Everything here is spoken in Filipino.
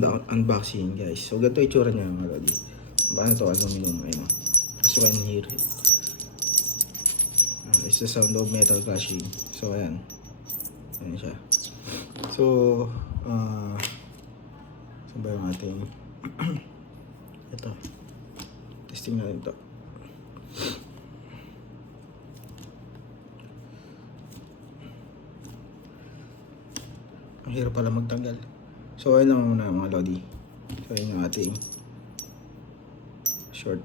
unboxing guys. So ganito itsura niya mga lodi. Paano to aluminum, ayun. So I can hear it. It's the sound of metal clashing. So ayan. Ayan siya. So saan ba yung ating ito. Testing natin to. Ang hirap pala magtanggal. So ayun naman muna mga lodi. So ayun yung ating short